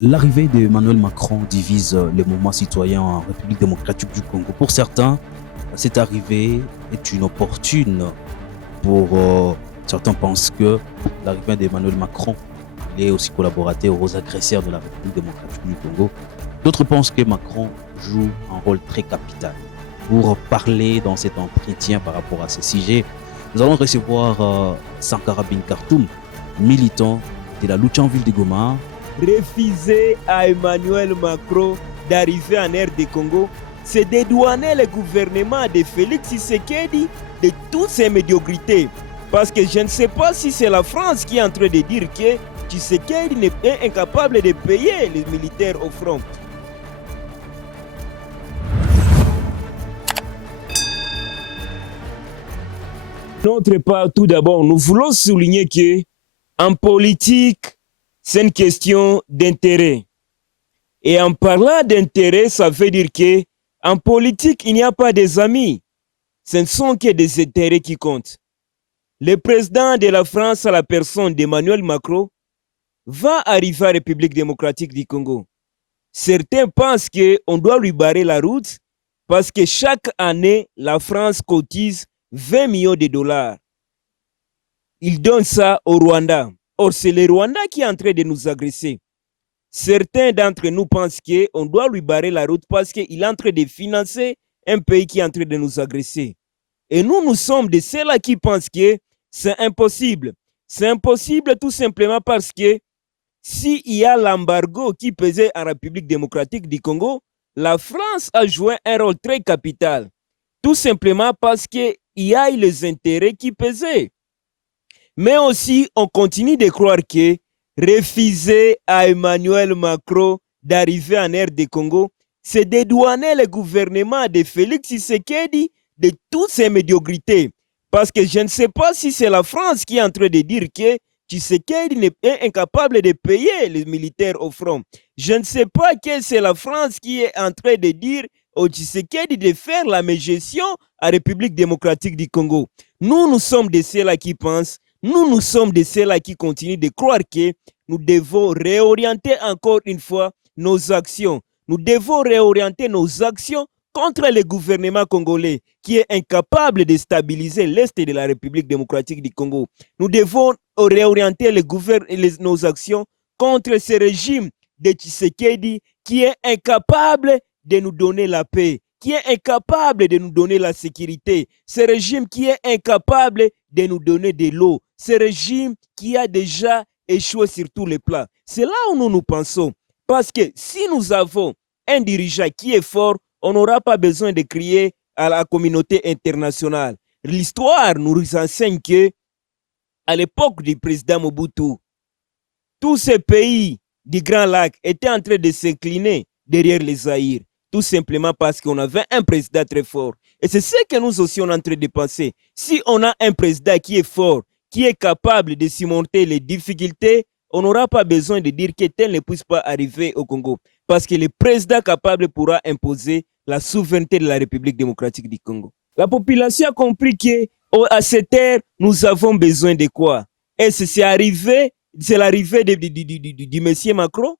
L'arrivée d'Emmanuel Macron divise les mouvements citoyens en République démocratique du Congo. Pour certains, cette arrivée est une opportune pour certains pensent que l'arrivée d'Emmanuel Macron il est aussi collaborateur aux agresseurs de la République démocratique du Congo. D'autres pensent que Macron joue un rôle très capital. Pour parler dans cet entretien par rapport à ce sujet, nous allons recevoir Sankara Bin Kartoum, militant de la lutte en ville de Goma. Refuser à Emmanuel Macron d'arriver en aire de Congo, c'est dédouaner le gouvernement de Félix Tshisekedi de toutes ses médiocrités. Parce que je ne sais pas si c'est la France qui est en train de dire que Tshisekedi est incapable de payer les militaires au front. D'autre part, tout d'abord, nous voulons souligner que en politique, c'est une question d'intérêt. Et en parlant d'intérêt, ça veut dire que en politique, il n'y a pas des amis. Ce ne sont que des intérêts qui comptent. Le président de la France, à la personne d'Emmanuel Macron, va arriver à la République démocratique du Congo. Certains pensent qu'on doit lui barrer la route parce que chaque année, la France cotise 20 millions de dollars. Il donne ça au Rwanda. Or, c'est le Rwanda qui est en train de nous agresser. Certains d'entre nous pensent qu'on doit lui barrer la route parce qu'il est en train de financer un pays qui est en train de nous agresser. Et nous sommes de ceux-là qui pensent que c'est impossible. C'est impossible tout simplement parce que s'il y a l'embargo qui pesait en République démocratique du Congo, la France a joué un rôle très capital. Tout simplement parce qu'il y a les intérêts qui pesaient. Mais aussi, on continue de croire que refuser à Emmanuel Macron d'arriver en aire de Congo, c'est dédouaner le gouvernement de Félix Tshisekedi de toutes ses médiocrités. Parce que je ne sais pas si c'est la France qui est en train de dire que Tshisekedi est incapable de payer les militaires au front. Je ne sais pas que c'est la France qui est en train de dire au Tshisekedi de faire la mégestion à République démocratique du Congo. Nous sommes de ceux-là qui pensent. Nous sommes de ceux-là qui continuent de croire que nous devons réorienter encore une fois nos actions. Nous devons réorienter nos actions contre le gouvernement congolais qui est incapable de stabiliser l'Est de la République démocratique du Congo. Nous devons réorienter nos actions contre ce régime de Tshisekedi qui est incapable de nous donner la paix, qui est incapable de nous donner la sécurité, ce régime qui est incapable de nous donner de l'eau, ce régime qui a déjà échoué sur tous les plans. C'est là où nous pensons. Parce que si nous avons un dirigeant qui est fort, on n'aura pas besoin de crier à la communauté internationale. L'histoire nous enseigne que, à l'époque du président Mobutu, tous ces pays du Grand Lac étaient en train de s'incliner derrière les Zaïre, tout simplement parce qu'on avait un président très fort. Et c'est ce que nous aussi on est en train de penser. Si on a un président qui est fort, qui est capable de surmonter les difficultés, on n'aura pas besoin de dire que tel ne puisse pas arriver au Congo. Parce que le président capable pourra imposer la souveraineté de la République démocratique du Congo. La population a compris qu'à cette ère, nous avons besoin de quoi? Et c'est l'arrivée du monsieur Macron.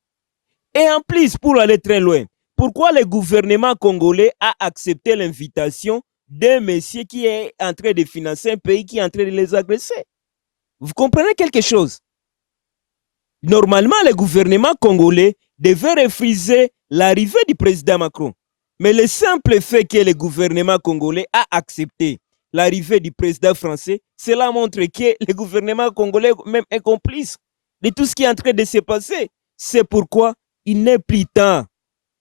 Et en plus, pour aller très loin, pourquoi le gouvernement congolais a accepté l'invitation d'un monsieur qui est en train de financer un pays qui est en train de les agresser? Vous comprenez quelque chose? Normalement, le gouvernement congolais devait refuser l'arrivée du président Macron. Mais le simple fait que le gouvernement congolais a accepté l'arrivée du président français, cela montre que le gouvernement congolais même est complice de tout ce qui est en train de se passer. C'est pourquoi il n'est plus temps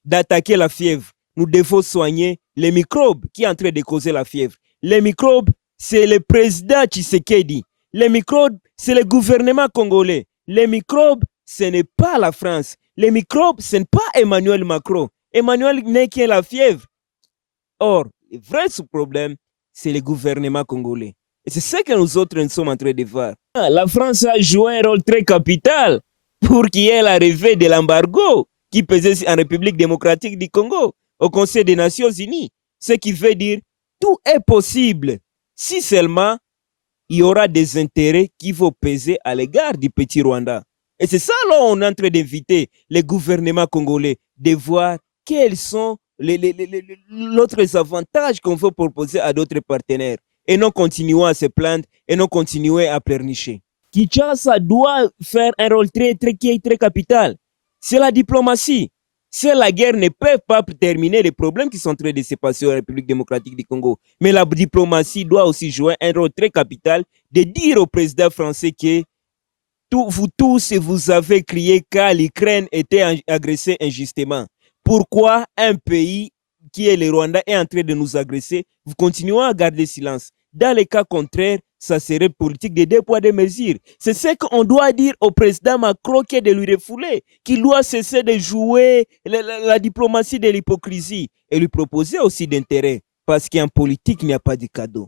d'attaquer la fièvre. Nous devons soigner les microbes qui sont en train de causer la fièvre. Les microbes, c'est le président Tshisekedi. Les microbes, c'est le gouvernement congolais. Les microbes, ce n'est pas la France. Les microbes, ce n'est pas Emmanuel Macron. Emmanuel n'est que la fièvre. Or, le vrai problème, c'est le gouvernement congolais. Et c'est ce que nous autres nous sommes en train de voir. La France a joué un rôle très capital pour qu'il y ait l'arrivée de l'embargo qui pesait en République démocratique du Congo au Conseil des Nations Unies. Ce qui veut dire tout est possible si seulement il y aura des intérêts qui vont peser à l'égard du petit Rwanda. Et c'est ça, là, on est en train d'inviter les gouvernements congolais de voir quels sont l'autre avantages qu'on veut proposer à d'autres partenaires. Et non continuer à se plaindre et non continuer à pleurnicher. Kinshasa doit faire un rôle très capital. C'est la diplomatie. C'est la guerre ne peut pas terminer les problèmes qui sont en train de se passer en République démocratique du Congo. Mais la diplomatie doit aussi jouer un rôle très capital de dire au président français que vous tous, vous avez crié car l'Ukraine était agressée injustement. Pourquoi un pays qui est le Rwanda est en train de nous agresser? Vous continuez à garder silence. Dans les cas contraires, ça serait politique de deux poids, deux mesures. C'est ce qu'on doit dire au président Macron qui est de lui refouler, qu'il doit cesser de jouer la diplomatie de l'hypocrisie et lui proposer aussi d'intérêt. Parce qu'en politique, il n'y a pas de cadeau.